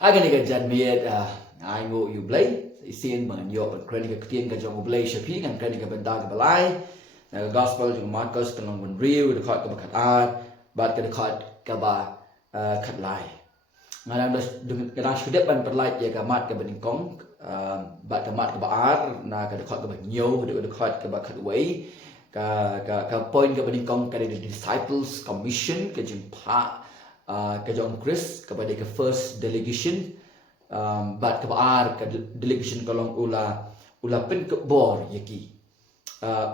Agan ni jan miet ai ngo you play isin man yo ban kren ka tien ka jong play shapi kan kren ka benda ka balai na gospel jong Marcus kan long ban riu de khat ka khat a bat ka de khat ka ba khat lai ngalang dengan kadang sedep ban perlait ya ka mat ka bening kong bat ka mat ka ba ar na ka de khat ka ba nyo de khat ka ba khat wei ka point ka bening kong ka de disciples commission ka jing pa ke John Chris kepada ke first delegation bat ke ar ke delegation kolong ula pen ke bor yaki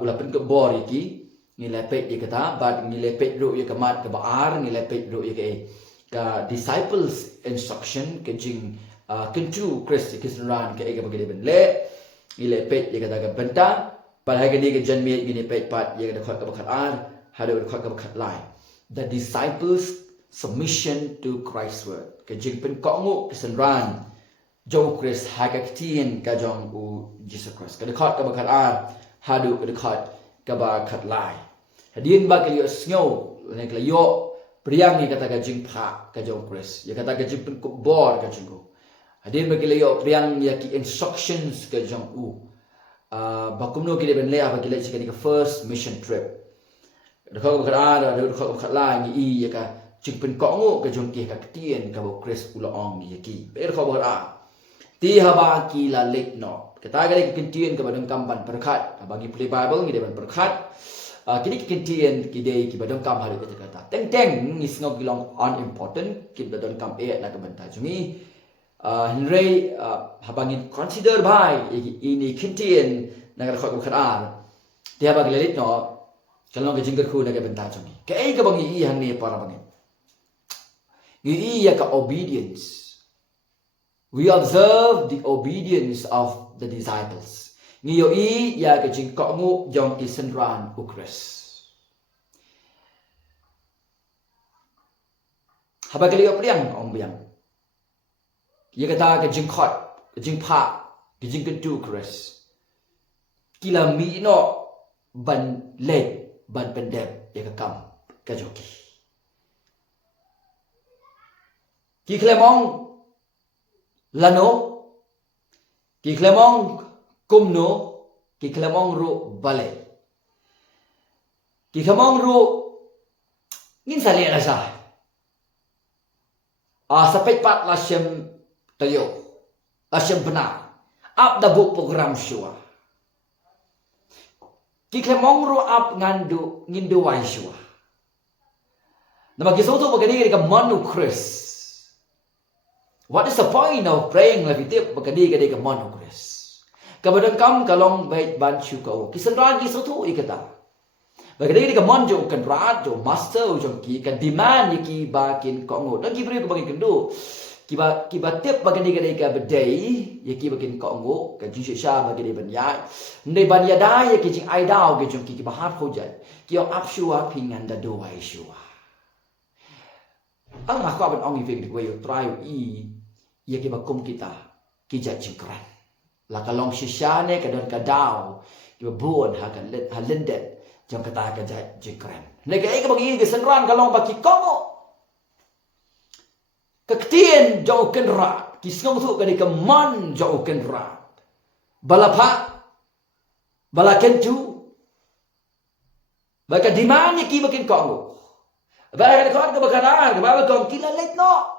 ula pen ke bor yaki ni lepet ye kata bat ni lepet ro ye kemat ke ar ni lepet ro ye ke disciples instruction ke jing kentu Chris ke senran ke bagi ben le ni lepet ye kata ke benta pada hari ni ke janmi gini pet pat ye ke khot ke bakat ar hadu khot ke bakat lai the disciples submission to Christ's word. Kajing pen kongu kesenran Joe Chris hagaktiin kajong u Jesus Christ. Kadekat kabakat ar hadu kadekat kabakat lai. Hadin ba kaliyo snyo nek layo priang ni kata kajing pa kajong Chris. Ya kata kajing pen kubor kajing ku. Hadin ba kaliyo priang ya ki instructions kajong u. Bakumno kile ben le apa kile sikani ka first mission trip. Kadekat kabakat ar hadu kabakat lai ni I ya ka ching pen kongo ke jong ki ka tien ka bo Chris ula ong ni ki per khabar a ti haba ki la lek no kata ga ke tien ka badang kamban perkhat bagi play bible ni deban perkhat kini ke tien ki dei ki badang kam hari kata teng teng ni sngo gilong unimportant ki badang kam e na ka banta jungi henry habangin consider bai ini kintien na ka khot a ti haba ki la lek no kalong ke jingger khu na ka banta jungi ke ai ka bangi I han ni para bangin Iya obedience. We observe the obedience of the disciples. Ngiyo iya ka jing kongu jong kisenran ukres. Haba kaliyo priang ong biang. Iya kata ka jing khot, ka jing pa, ka jing kentu ukres. Kila mi no ban lek ban pendep ya ka kam ka joki. Ki klemong lano, ki klemong kumno, ki klemong ru bale. Ki klemong ru ngin sali rasa. Sapet pat lasem tayo, lasem benar. Ap da bu program syua. Ki klemong ru ap ngindu wai syua. Nama kisoto bagani ka manu Chris. What is the point of praying levitip bagadi gadi ka manu Chris? Kabadang kam kalong bait ban syuko. Kisenran ki soto ikata. Bagadi gadi ka manjo kan rajo master ujong ki kan demand ki bakin kongo. Dan ki beri ko bagin kendo. Kiba tip bagadi gadi ka bedai ki bakin kongo kan jisha sha bagadi ban ya. Ndai ban ya dai ki jing ai dao ki jong ki bahar hojan. Ki ong apshua pingan da do ai shua. Ang aku aban ong ifing di yo try ia ki bakum kita ki jat jingkran la kalong shishane kadon kadao ki buon ha kan let halendet jong kata ka jat jingkran ne ka ka bagi ki senran kalong baki kongo kektien jauh kenra ki sngong tu ka di ka man jauh kenra balapa balakentu baka dimanya ki bakin kongo Baik ada kawan kebakaran, kebakaran kau kila let no,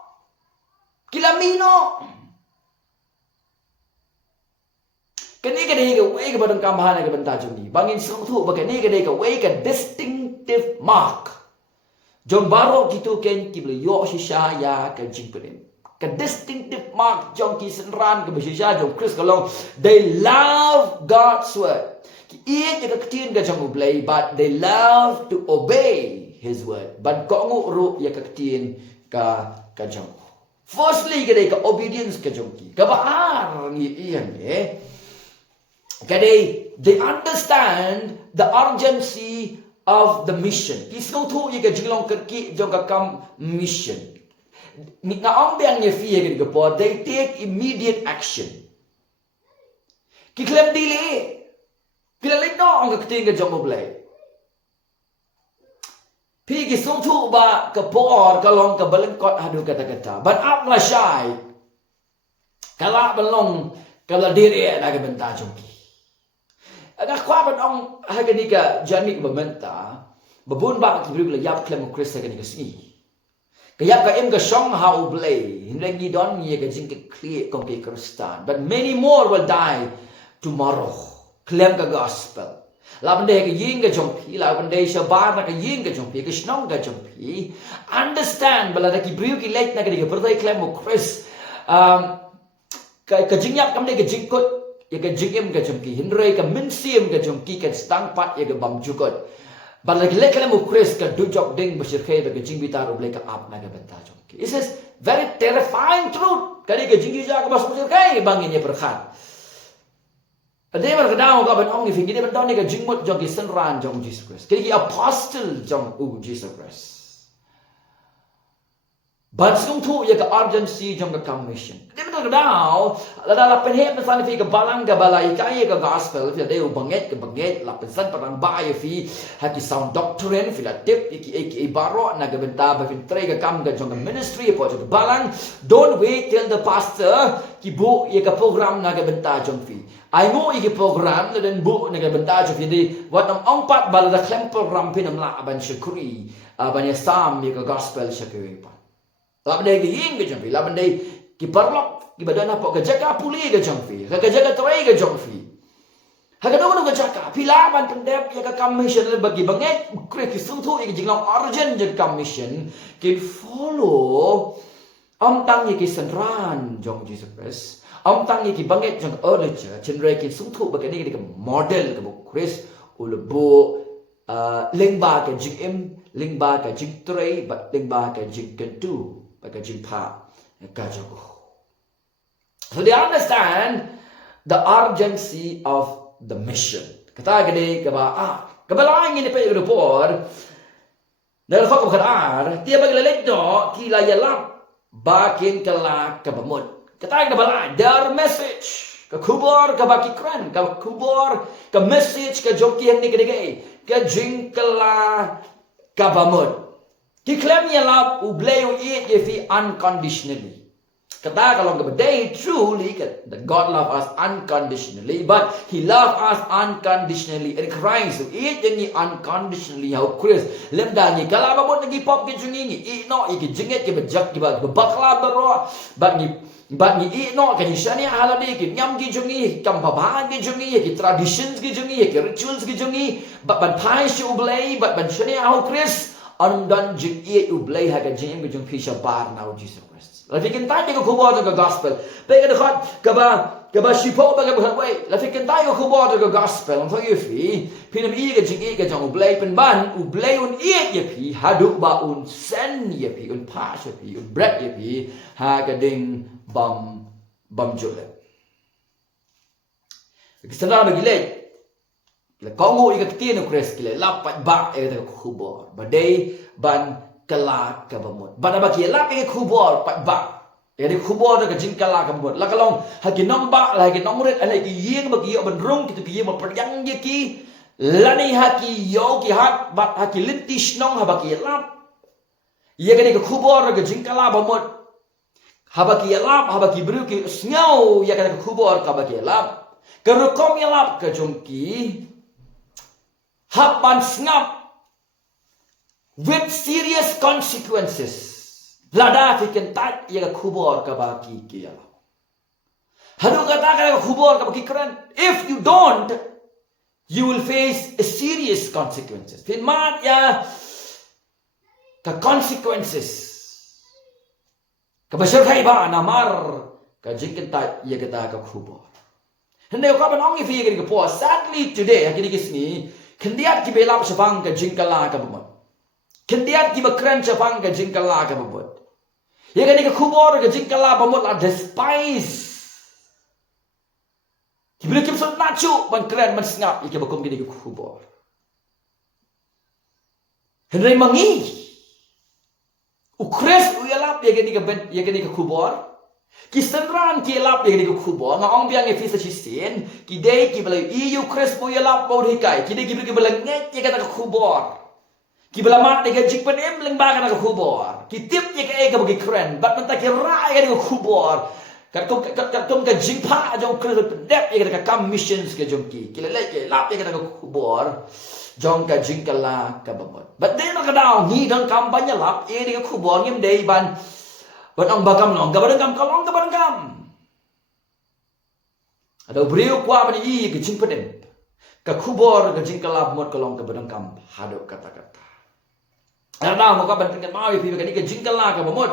kila mino. Kini kadai ke way ke badang kambahan ke benta juni. Bangin serung tu bagai ni kadai ke way ke distinctive mark. Jom baru gitu ken kibli yo shisha ya ke jingperin. Ke distinctive mark jom kisenran ke bershisha jom Chris kalong. They love God's word. Ia je ketin ke jom ublay, but they love to obey His word. Ban kongu ru ya ketin ka jom. Firstly, kadai ka obedience ka jom ki. Kabaar ni iyan Kadai they understand the urgency of the mission. Kisno tu ya ka jilong kerki jom ka kam mission. Nga ambiang ni fiya ka digapo, they take immediate action. Kiklem dili. Kilalik no ang ketin ka jom ublay. Pigi sungtu ba ke por kalong ke belengkot hadu kata-kata. Ban up la syai. Kala belong kala diri na ga benta jongki. Aga kwa ban ong hagani ka jani ba benta. Babun ba ki brugla yap klem Chris hagani ka singi. Kaya ka im ka shong how blay. Hindi don ye ka jing ka clear kong kay Kristan. But many more will die tomorrow. Klem ka gospel. Laban day ka ying ka jongpi. Laban day siya bar na ka ying ka jongpi. Ka shnong ka jongpi. Understand bala na ki briu ki late na ka di ka berday klem mo Chris. Ka jingyap kam day ka jingkot. Ya ka jingim ka jongki. Hindray ka minsim ka jongki. Ka stang pat ya ka bam jukot. But like let mo Chris ka dujok ding basir kay ka jingbitar ublay ka up na ka benta jongki. This is very terrifying truth. Kali ka jinggi ja ka bas basir kay bangin niya perkhat. Ada yang berkedau kau ben ong ni fingi dia ben ni ka jingmut jong ki senran jong Jesus Christ. Kali ki apostle jong Jesus Christ. Ban sung tu ya ka urgency jong ka commission. Dia betul kedau la penhep pesan fi ka balang ka balai ka ye ka gospel fi dia banget ka banget la pesan parang ba ye fi hati sound doctrine fi la tip ki baro na ka benta ba fin tre ka kam ka jong ka ministry po jong balang. Don't wait till the pastor ki bu ye ka program na ka benta jong fi. Ai mo ye ka program dan bu na ka benta jong fi di wat nam ong pat bala da klem program fi nam la ban syukuri ban ya sam ye ka gospel syukuri pa. Laban day giying ka jangfi, laban day kiparlok, kibadan na po, kajaka puli ka jangfi, kajaka tray ka jangfi. Hagadaw ka jaka, pilaban pendep, ya ka commission, bagi banget, kre kisuntu, ya jinglang urgent ya commission, kin follow, tang ya kisenran, jong Jesus Christ, tang ya ki banget, jang early church, cendera kisuntu, bagi ni ka model, ka bu Chris, ulubu, lingba ka jing lingba ka jing tray, but lingba ka jing kentu. So they understand the urgency of the mission. Kata gede kabalain ini pe report. Dari fakam kadar dia bagi lelek do kila yalap bakin kala kabamut. Kata kabalain their message ka kubor ka baki kran ka kubor ka message ka joki yang ni gede ka jingkala kabamut. Ki claim niya love ublay o eat if he unconditionally. Kata kalau kepada truly that God love us unconditionally, but He love us unconditionally in Christ. So eat ni unconditionally how Chris lemda ni kalau babot lagi pop ke jungi ni eat no iki jinget ke bejak ke bakla bero but ni eat no kan shani halade ke nyam ki jungi kam babahan ke jungi ke traditions ke jungi ke rituals ke jungi but pai shi ublay but shani how Chris dan jing ie ublay ha ka jing ke jung pisha bar now Jesus Christ. La fikin tayo ko kubo ka gospel. Pega de khat ka ba shipo ba ka way. La fikin tayo ko kubo ka gospel. Ang thong fi pinam ie ka jing ie ka jung ublay pen ban ublay un ie ye pi haduk ba un sen ye pi un pas ye pi un bread ye pi ha ka ding bam jule. Kisana ba gilay la kongo iga tino Chris kile lapat ba e ta khubor badai ban kala ka bamot bana ba kile lap e khubor pat ba e di khubor ka jing kala ka bamot la kalong ha ki namba la ki nomret ala ki yeng ba ki yo ban rong ki ki mo pryang ye ki lani ha ki yo ki hat ba ha ki litish nong ha ba ki lap ye ka ni ka khubor ka jing kala bamot ha ba ki lap ha ba ki bru ki sngau ye ka khubor ka ba ki lap ka rukom ye lap ka jongki Hapan snap with serious consequences. Lada fiken tat ya kubor ka baki kiya. Hadu kata ka kubor ka baki kran. If you don't, you will face serious consequences. Fin mat ya ka consequences. Ka basir kai ba namar ka jikin tat ya kata ka kubor. Hindi ko ban ongi fi ka po. Sadly today hakini kisni Kendiat ki belap sepang ke jingkala ka bumot. Kendiat ki bakran sepang ke jingkala ka bumot. Ya kan ke kubor ke jingkala bumot la despise. Ki bila kim sot nachu ban kren man sngap iki bakum ki ke kubor. Henry mangi. Ukres uyalap ya kan ke kubor. Kisenran ki lap ye di kubo nga ong biang e fisa chisin ki dei ki bela iu kres mo ye lap bo hikai ki dei ki bela nget ye kata kubor ki bela mat de jik pen em leng ba kata kubor ki tip ye ka e ka bagi kren bat menta ki ra ye di kubor kat kum ka jingpa jong kre pendep ye ka kam missions ke jong ki kilele ke lap ye ka kubor jong ka jingkala ka babot but then ka daw ni dong kampanye lap ye ka kubor ngim dei ban ong bagam long ka badang kam kalong ka badang kam ada brio kwa bani i ka jingpadem ka kubor ka jingkala mot kalong ka badang kam hadok kata-kata ada mo ka ban kan mau pi ka ni ka jingkala ka babot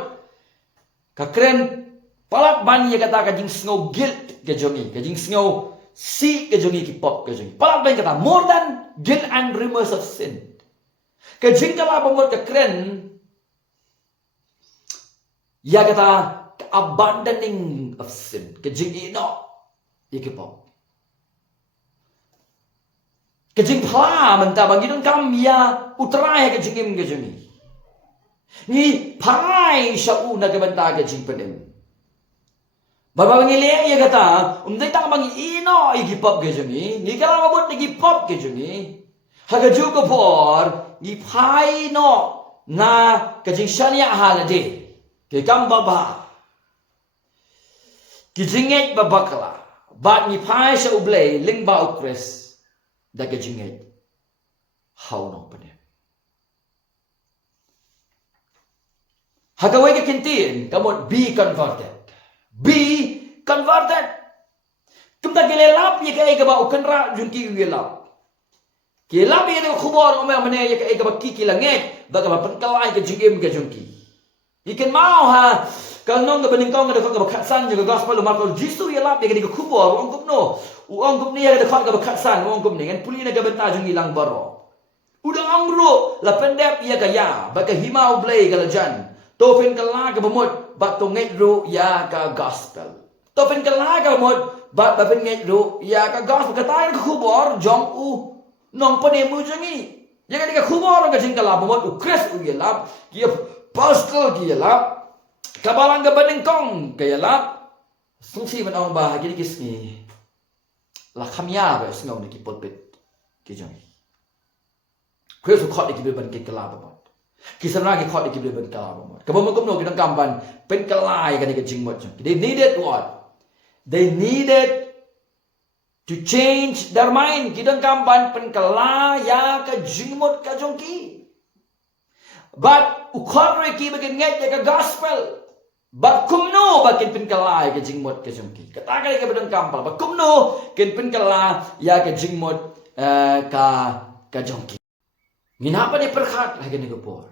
ka kren palat ban ye kata ka jing snow guilt ke jongi ka jing snow si ke jongi ki pop ke jongi palat ban kata more than guilt and remorse of sin ka jing kala bomot ka kren ya kata abandoning of sin ka jing ino ye ki pop ka jing pla menta bang gidon kam ya utrai ka jing im ke jongi ni pai sha u na ka banta ka jing pedem Baba ngile ya kata, umdai tak mangi ino igipop ke jumi, ni kala mabut igipop ke jumi. Haga juga por, ni pai no na kajing shania halade. Ke kam baba. Kijinget babakala, bat ni pai sa ublay ling ba ukres da kajinget. How no pade. Haga wege kintin, kamot be converted. Be converted. Chúng ta kể lắp như cái cái bảo cân ra dùng kỳ uyên lắp. Kể lắp như cái khubor ông mẹ như cái bảo kỳ kỳ là nghe và cái bảo phân cái cái chữ im cái dùng kỳ. Ikan mau ha. Kalau nong cái bên kong cái được cái khát san cái gospel mà kalau Jesus ya lắp cái khubor ông cũng no. Ông cũng nia cái khát cái khát san ông cũng nih kan puli cái bên ta dùng ilang baro. Udah angro la pendep ya kaya baka himau blay cái jan. Tofin kala ka bamot bat to nget ru ya ka gospel. Tofin kala ka bamot bat bapin nget ru ya ka gospel katain ka khubor jong u nong pane mu jangi. Ya ka khubor ka jing kala bamot u kres u yelap ki pastor ki yelap kabalang ka baning kong ka yelap sungsi man ong ba gini kisni la khamya ba sngom ni ki pulpit ki jangi. Kres u khot ki ban ki kala bamot. Kisah ki khot ikibli ben kala bamot. Kabom kom no kinang kamban pen kalai kan ikajing mot. They needed what? They needed to change their mind. Kidang kamban pen kalai ya ka jingmot ka jongki. But ukhot ki bakin nget ya ka gospel. But kumno bakin pen kalai ka jingmot ka jongki. Kata ka bedang kampal. But kumno kin pen kalai ya ka jingmot ka jongki. Minapa ni perkhat lagi ni kupor.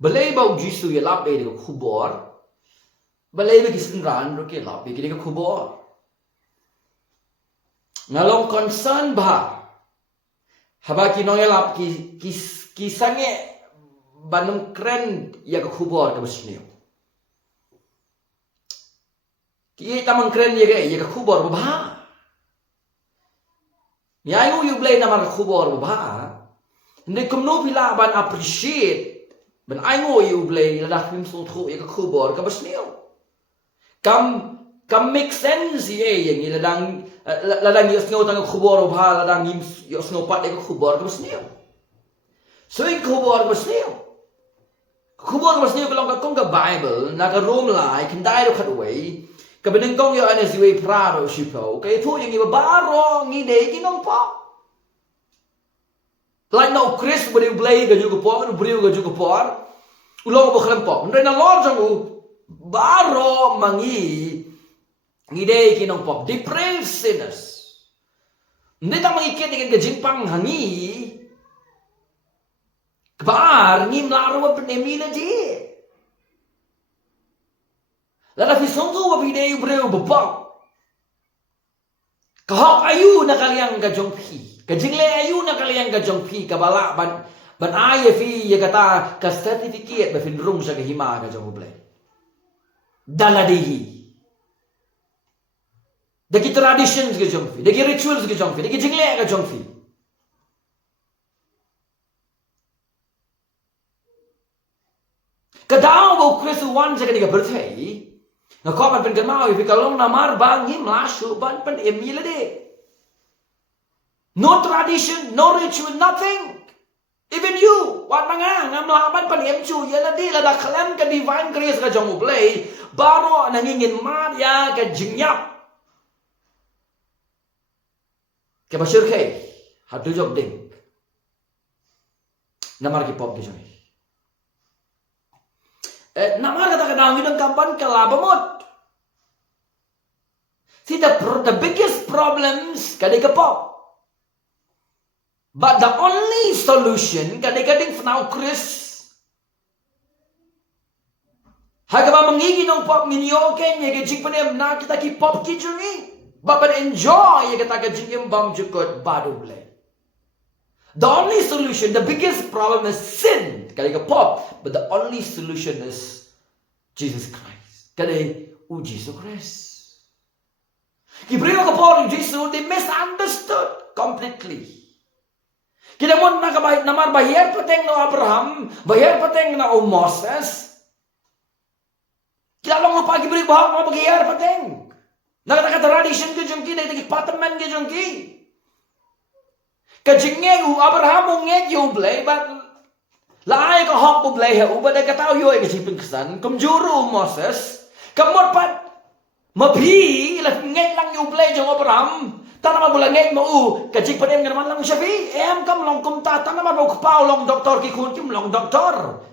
Balay bau jisu ya lap ni ko khubor. Balay ba kisin ran ro ke lap ni ko khubor. Ngalong concern ba. Haba ki no ya lap ki sange banum kren ya ko khubor ka basniyo. Ki tamang kren ya ka khubor ba. Ya yu blay na mar khubor ba. Hindi kumno pila ban appreciate ban ai ngo yu blay la dak pim so tho ya ka khubor ka basniyo. Kam make sense ye yang la dang yos ngo tang khubor ba la dang yos ngo pat ya ka khubor ka basniyo. So ik khubor ka basniyo. Khubor ka basniyo kalong ka kong ka Bible na ka room lai kindai ro khat away ka beneng kong yo anes yu prado shipo kay thu yang iba baro ngi de kinong pa. Like no Chris beri blay ga juga por, beri ga juga por. Ulong bo khalam po. Ndai na lord jang u baro mangi ngidei kinong po. Depraved sinners. Ndai ta mangi ket dengan gajingpang hangi. Kbar ngim laro wa penemi na di. Lada fi songo wa bidei breu bopang. Kahok ayu na kaliang gajong pi. Kajingle ayu na kaliang gajong pi kabala ban aye fi ye kata ka certificate ba fin rung sa kahima gajong ublay. Daladihi. Daki traditions gajong fi, daki rituals gajong fi, daki jingle gajong fi. Kadao ba ukresu wan sa kaniga birthday. Ngakopan pen kamao fi kalong namar bangim lasu ban pen emile de. No tradition, no ritual, nothing. Even you. wan manga ngam laban pan em chu ye la di la da khalam ka divine grace ka jong play baro nangingin mat ya ka jingyap ke basir khay hatu job ding namar ki pop ki jong namar kata kadang gidang kampan ka labamot. See the biggest problems kadang pop. But the only solution kadang now Chris hagaba mangigi ng pop ninyo ken ye gijing panem na kita ki pop ki juni but enjoy ye kita gijing bam jukot badule. The only solution, the biggest problem is sin kadang pop, but the only solution is Jesus Christ. Kadang Jesus Christ. Ibrahim kapal Jesus, they misunderstood completely. Kita mo namar bahir pateng na Abraham, bahir pateng na Moses. Kita long pagi beri bahag mo bahir pateng. Nakataka tradition ke jengki, nakataki pataman ke jengki. Kajingnya Abraham ngek yu blay, but laay ka hok bu blay ha, ubad ka tao yu ay kasipin kesan, kumjuru Moses, kamot pat mabi la ngek lang yu blay jeng Abraham. Tanam mula ngek mau kajik panem nganaman lang Shafi em kam long kumta tanam mau kepau long doktor ki kun kim long doktor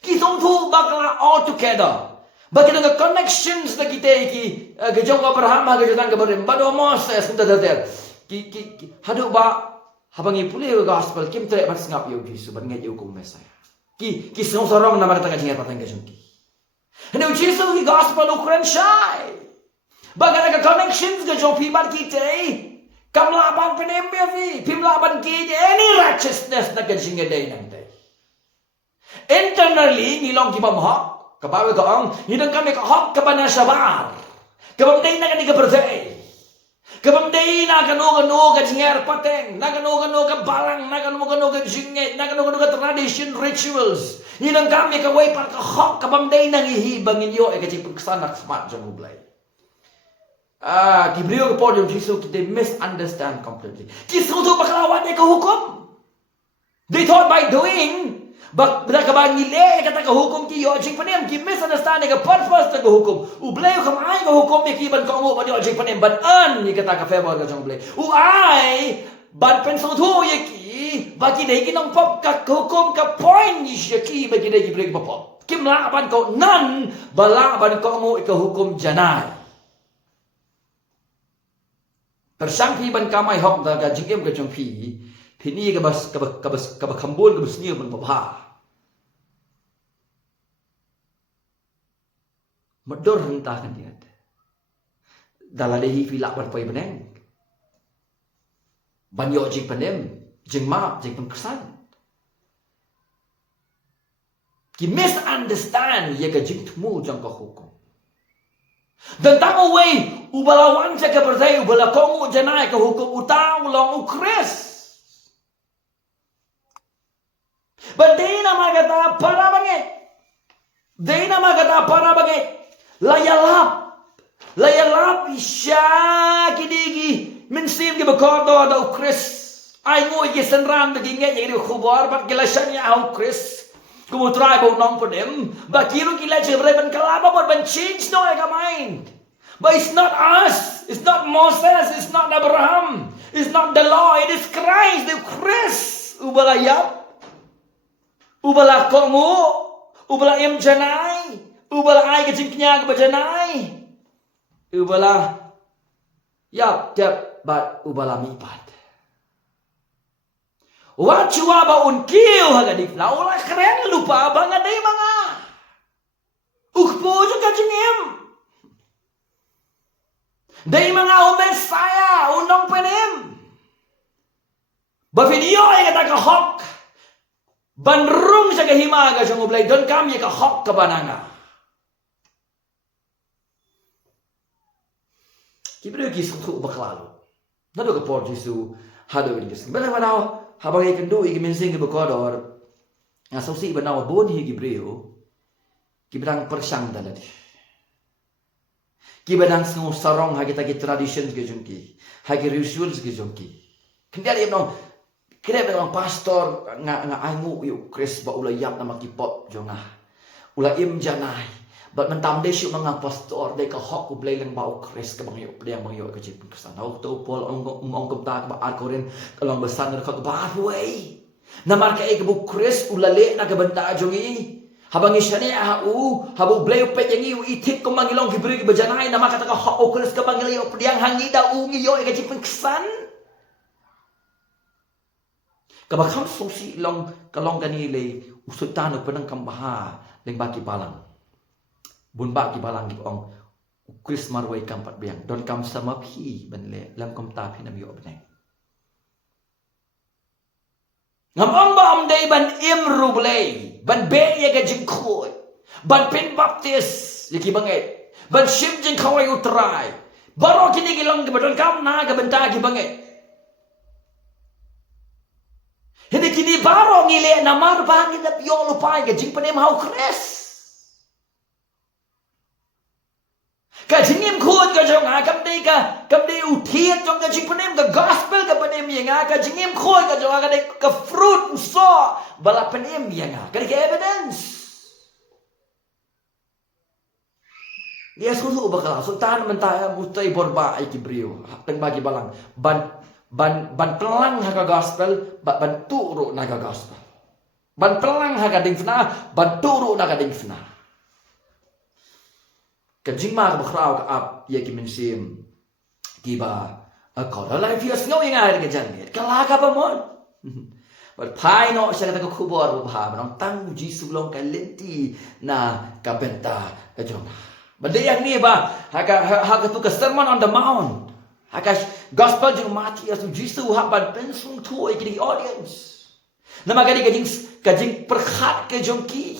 ki song thu bakla all together bakit ang connections na kita ki gajong Abraham ha gajong ka barem bado Moses kunta dater ki hadu ba habang ipuli yung gospel kim tere mas ngap yung Jesus ban ngek yung kum Messiah ki song sorong na makita kajing patang gajong ki and yung Jesus ki gospel ukran shy. Baga nagka-connections ka jo piman kita kamlaban pinembevi pimlaban kita any righteousness na kansinga day nang day internally nilong kipamhak kabawe ka ang hidang kami kahak kabana sabar kabamday na kani ka birthday kabamday na kanu ka jingar pateng na kanu ka balang na kanu ka jingay na kanu ka tradition rituals hidang kami ka way par kahak kabamday nang ihibangin yo ka jipagsanak smart jang ublay. Kibriyo ke podium Jesus, they misunderstand completely. Jesus tu bakalawan dia ke hukum. They thought by doing, bak kabang nile kata ke hukum ki yo jing panem ki misunderstand ke purpose ke hukum. Ublay kam ai ke hukum ki ban ko ngo ban yo jing panem ban an ni kata ke favor ke jong ublay. Ai ban pen so tu ye ki bagi dei ki nong pop ka hukum ka point ni ki bagi dei ki break pop. Kim la ban ko nan bala ban ko ngo ke hukum janai. Persangpi ban kamay hok da ka jingem ka jong pini ka bas kambol ka bas niyo ban babha. Mador henta kan dia. Dalalehi filak ban poi beneng. Ban yo jing panem, jing ma, jing pan kesan. Ki misunderstand ye ka jing tmu jang ka hukum. Dan tamo way ubalawan sa kabartay ubala kongu janay ka hukum utang long ukres. But di na magata para bangit. Di na magata para bangit. Layalap isya kidigi minsim ki bakordo da ukres. Ay ngo ikisanran bagi ngay yung kubar bat gilasyan niya ukres. Kumutry bo nong for them. Bakiro kila jebre ban kalaba mo ban change no ka mind. But it's not us. It's not Moses. It's not Abraham. It's not the law. It is Christ. The Christ. Ubala yap. Ubala kongo. Ubala im janay. Ubala ay kajing knyag ba janay. Ubala yap tep bat ubala mipat. Wachua ba unkiw hagadik na ulah keren lupa ba nga day mga ukpo yung kajingim day mga umesaya unong penem ba video ay katagahok banrung sa kahimaga sa ngublay doon kami kahok ka ba nga kibiro kisuk baklalo nado ka por jisu hado ingis bala manaw habang ikandu ikiminsing ibakodor nga sausi iba nawa bon hi gibreo kibrang persyang dalad kibadang sung sarong hagi tagi traditions ge jungki hagi rituals ge jungki kendali ibno Kira orang pastor nga aingu yu Chris ba ula yap nama kipot jonga. Ula im janai. But mentam desu mga pastor de ka hok u blay lang bau Chris ka bang yu pliang bang yu ka jipin kesan. Au to pol ong kumta ka ba korin kalong besan ka ba way. Namar ka e bu Chris ula le na ka banta jongi. Habang isya niya habang blay upet yang iu itik ko mangilong kibri ka bajanay namar ka hok u Chris ka bang yu pliang hangi da ungi yu ka jipin kesan. Kabakam sosi long kalong ganile usutan penang kambaha leng baki balang. Bun baki balang gi ong Chris marway kampat biang don kam sama phi benle lam kom ta phi nam yo beneng. Ngam ong ba om dei ban imru blay ban be ye ga jing khoi ban pin baptis ye ki banget ban shim jing khoi utrai baro kini gi long gi don kam na ga benta gi banget. Hindi kini baro ngile na marbang na piyong lupay ka jing panim hau Chris. Ka jingim khud ka jong kam de utiet jong ka jing panim ka gospel ka panim yang ka jingim khud ka jong ka fruit so bala panim yang ka evidence. Dia suruh bakal sultan mentaya mutai borba ai kibriu teng bagi balang ban pelang haga gospel ban turu naga gospel ban pelang haga dingfna ban turu naga dingfna kajing ma ba khrau ka ap ye ki minsim ki ba ko la life yes no yang ai ke jan kala ka ba mon but pai no sa ka khubor ba ba tang jisu long ka lenti na ka benta ka jong ba de yang ni ba haga tu ka sermon on the mount Akash gospel jeng mati asu jisu haban pensung tu ikini audience. Nama kadi kajing perkhat ke jongki.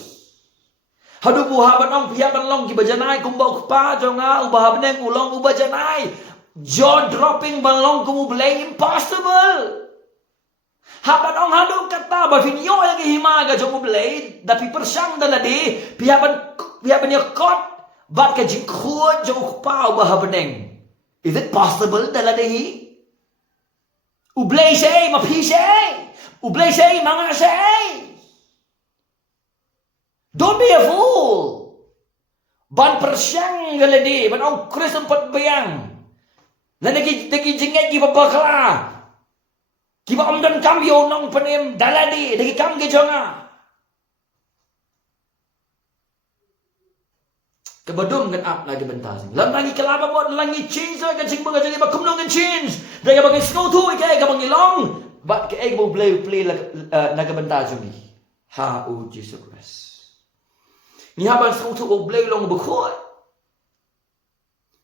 Hadu bu haban ong pihak long ki bajanai kumbau pa jonga ubah beneng ulong ubajanai. Jaw dropping balong kumu blame impossible. Haban ong hadu kata ba video lagi hima ga jongu blade tapi persang daladi pihak ben yakot bat kajing khut jong pa ubah beneng. Is it possible daladahi? Ublay say, mapi say. Ublay say, mga say. Don't be a fool. Ban persyang galadi, ban ang Chris ang patbayang. Na nagijingay ki babakla. Ki ba omdan kambyo nang panim daladi, nagi kamge jonga. Kebadum kan up lagi bentas. Lam lagi kelaba mod lagi change lagi jing baga jadi bakum nong change. Dia bagi snow tu ke ka bangilong. But ke ego play naga bentas ni. Ha u Jesus Christ. Ni haban snow tu o play long bukot.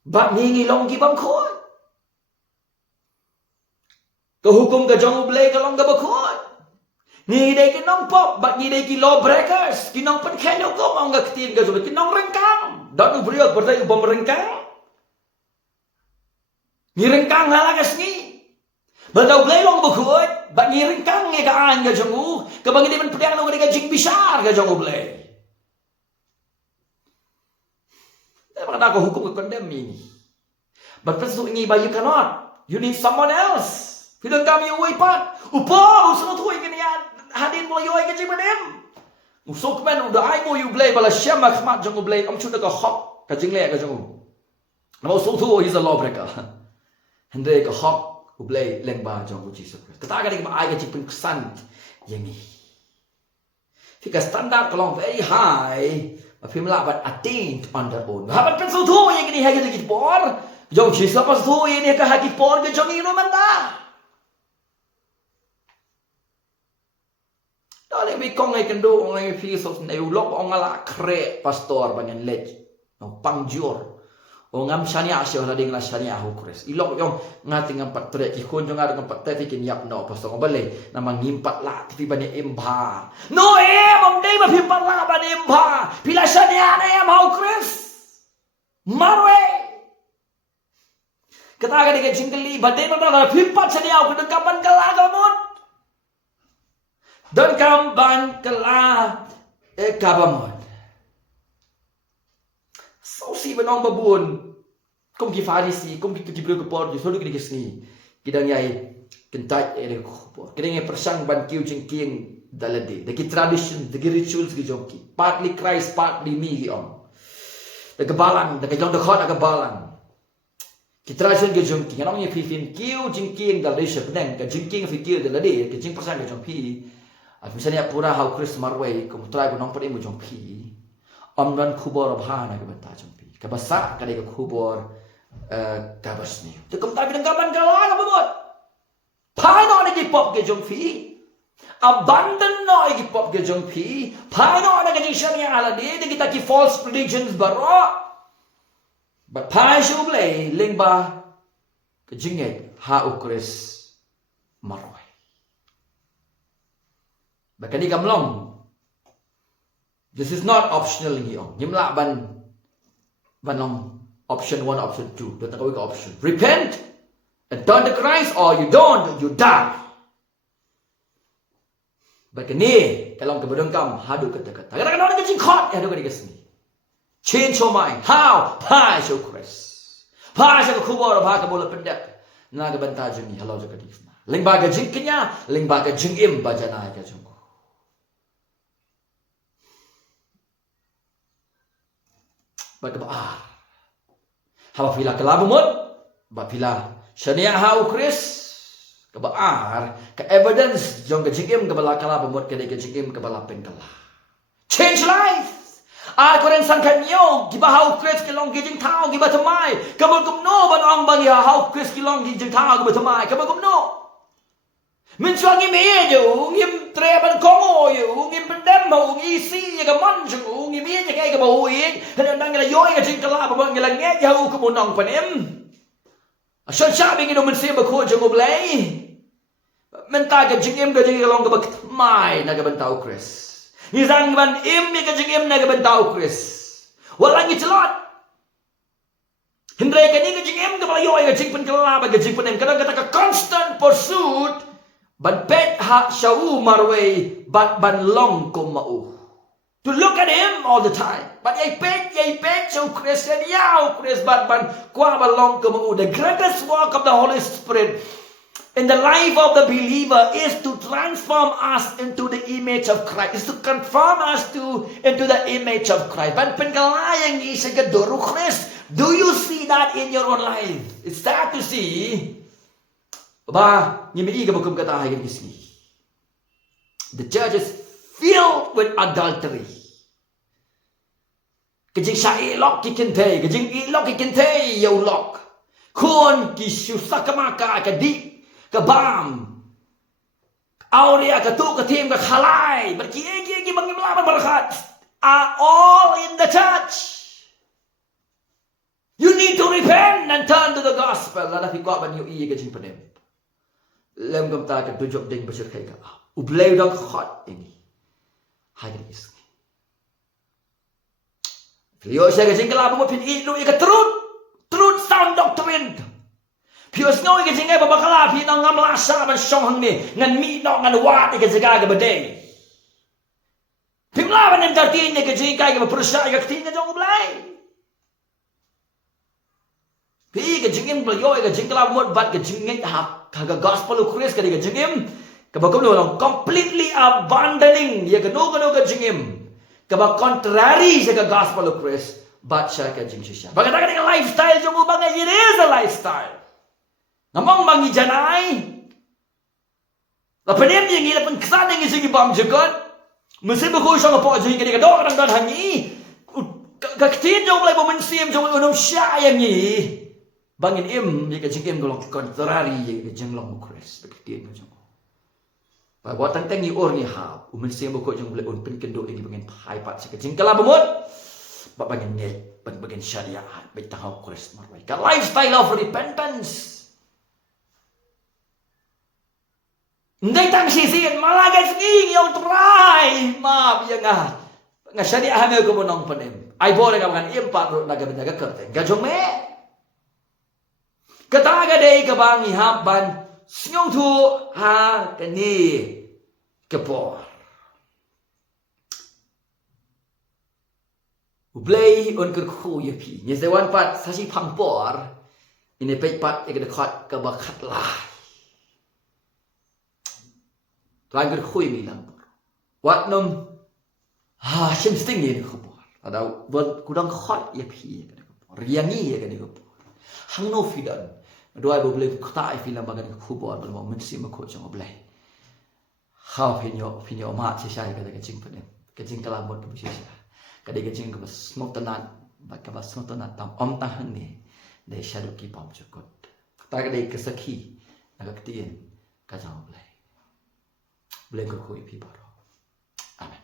But ni long gi bam khot. Ke hukum ka jong play ka long ga bukot. Ni dai ki nong pop, but ni dai ki law breakers. Ki nong pen khayo ko mong ga ktin ga ki nong rengkang. Dan ubrio berdaya ubam rengkang. Ni rengkang halagas ni. Badau blay long bukut, but ni rengkang nga kaan ga jongu. Kabang hindi man pediang nong ga jing bisar ga jongu blay. Tapi kada ko hukum ka condemn ini. But pesu ingi ba you cannot. You need someone else. Tidak kami uipat. Upo, usul tu ikanian. Hadin mo yoy ka jing manem. Usok men udah ai mo you blay bala syama khmat jong blay am chuda ka hok ka jing le ka jong. Namo so tu is a lawbreaker. Hende ka hok u blay leng ba jong Jesus Christ. Kata ka di ba ai ka jing kesan yang ni. Fika standard kalong very high. Tapi melabat attained on their own. Haban pen so tu yang ni hagi dikit por. Jong Jesus pas tu ini ka hagi por ka jong ino manta. Dali mi kong ay kendo ong ay pisos na ulok ong ala kre pastor banyan lej no pangjur o ngam shania asyo na ding la shania ho kres ilok yung ngating ang patre ki kun yung ngadong patre kin yap no pastor bale na mangimpat la ti bani imba no am day ma pimpat la bani imba pila shania na am ho kres marwe kata ka jingli bade no na pimpat shania ko kapan kalaga mon dan kamban kala kabamon. So si benong babun. Kum ki farisi, kum ki kibru ko por, so lu ki sni. Kidang yai kentai ere khupor kering persang ban kiu jengking dalade the tradition the rituals gi jongki partly Christ partly me gi on the gabalang the jong the khot the gabalang ki tradition gi jongki nong ye phifin kiu jengking dalade shepneng ka jengking fi kiu dalade ke jing persang gi jong phi at misalnya pura hau Chris marway kum try ko nong pade mu jong phi amran khubor bhana ke banta jong phi ka basa ka de khubor kabasni te kum ta bidang gaban kala ka bot Pai no na gipop ke jong phi abandon no gipop ke jong phi pai no na ke jing ya ala de kita ki false predictions baro but pai shuble lingba ke jinget ha ukris marwai bakani kamlong this is not optional hiong nyimla banong option 1 option 2 don't tahu ke option repent and turn to Christ, or you don't, you die. Bakani, kalau keberdengkam, hadu kata-kata. Kadang-kadang orang kecil kot, hadu kata kesini. Change your mind. How? Pai show Christ. Pai show kubur, pai kabola pendak. Naga bantah jeng ni, halau jaga disna. Ling baga jeng kenya, ling baga jeng im baca naik ke jengku. Bakaba. Hawa fila kelabumut, bapila. Syariah hau Chris kebaar ke evidence jong ke jingim ke bala kala pemut ke de ke jingim ke bala pengkala change life koren sangkan yo giba hau Chris ke long jing tao giba tamai kabul kum no ban ong bang ya hau Chris ke long jing tao giba tamai kabul kum no min chuang ngim ye yo ngim tre ban kongo yo ngim pendem ho ngi si ye ka man ju ngim ye ke ka bo yi han nang la yo ke jing kala pemut ngela nge ya hu ku monong panem Asal sabi ngino mensi bako jengop lay. Menta ke jengim ke jengim long ke bak mai na ke bentau Chris. Nizang ban im ke jengim na ke bentau Chris. Walang icelot. Hindray ke ni ke jengim ke balayo ke jeng pen kala ba ke jeng pen kadang kata ke constant pursuit ban pet ha shau marway ban long ko mau. To look at him all the time. But yay pet, so Chris and yaw, Chris, but kwa balong kemu. The greatest work of the Holy Spirit in the life of the believer is to transform us into the image of Christ. Is to conform us into the image of Christ. But penkalayang isagadoro Chris. Do you see that in your own life? It's sad to see. Ba, nyimi ka bukum katahay kisni. The church is filled with adultery. Kejing syai lok ki kente, kejing ilok ki kente yau lok. Kun ki susah ke maka ke di ke bam. Auria ke tu ke tim ke khalai, berkiai bangim laban berkat are all in the church. You need to repent and turn to the gospel. Lala fi kwa ban yu iya kejing penem. Lem gam ta ke tujuk ding besir kai ka. Ublay dang khot ini. Hai is. Pio saya kejing kelapa mo pin ilu ika truth sound doctrine. Pio snow ika jingay babakala pi nang ngam lasa ban song hang ni ngan mi no ngan wat ika jaga ga bade. Pimla ban entertain ika jingay ga persa ika tin ga jong blay. Pi ika jingim blayo ika jingla mo bat ika jingay ha ka gospel of Christ ka ika jingim ka bagum lo completely abandoning ya ka no ka jingim. Kaba contrary sa gospel of Christ, but siya ka jing siya. Bagata ka lifestyle yung ubang it is a lifestyle. Namang mangi janay. Lapanim yung ilapang kasanang isang ibang jagat. Masibag ko siya nga po jing ka do ka dan hangi. Kaktin yung mulai bumensim yung unong siya yang ni. Bangin im yung ka jing im golong contrary yung ka jing long Christ. Kaktin mo jing. Buat tentang ni or ni hab, umensi mo ko jeng boleh unpin kendo lagi bagian pai pat sekejing kala bemut, bagian net, bagian syariat, betahau Christ marwai. Ka lifestyle of repentance. Ndai tang sisin malaga sing yung try, maaf ya nga syariat hamil ko monong panem. Ai boleh kawan impat ro naga benaga kerteng. Gajong me. Kataga dei kabang ihaban Snyong tu ha kani kepor. Ublay on kerku ya pi. Ni sewan pat sasi pampor. Ini pek pat ek dekat ke bakat lah. Trai cái khui mi lang wat num sim sting ye ko por ada wat ku dang khot ye phi ye ko por riangi ye ko por hang no fidan do ai bo ble khta ai filan ba kan khu por ba min sim ko chong ble how pin yo ma chi sai ka ching pa cái ching kala bot bu chi cái ching ka smok tanat ba ka ba smok tanat tam om ta hang ni để shadow ki pom chukot ta cái sakhi na ka tien ka jang ble ko khui phi ba ro amen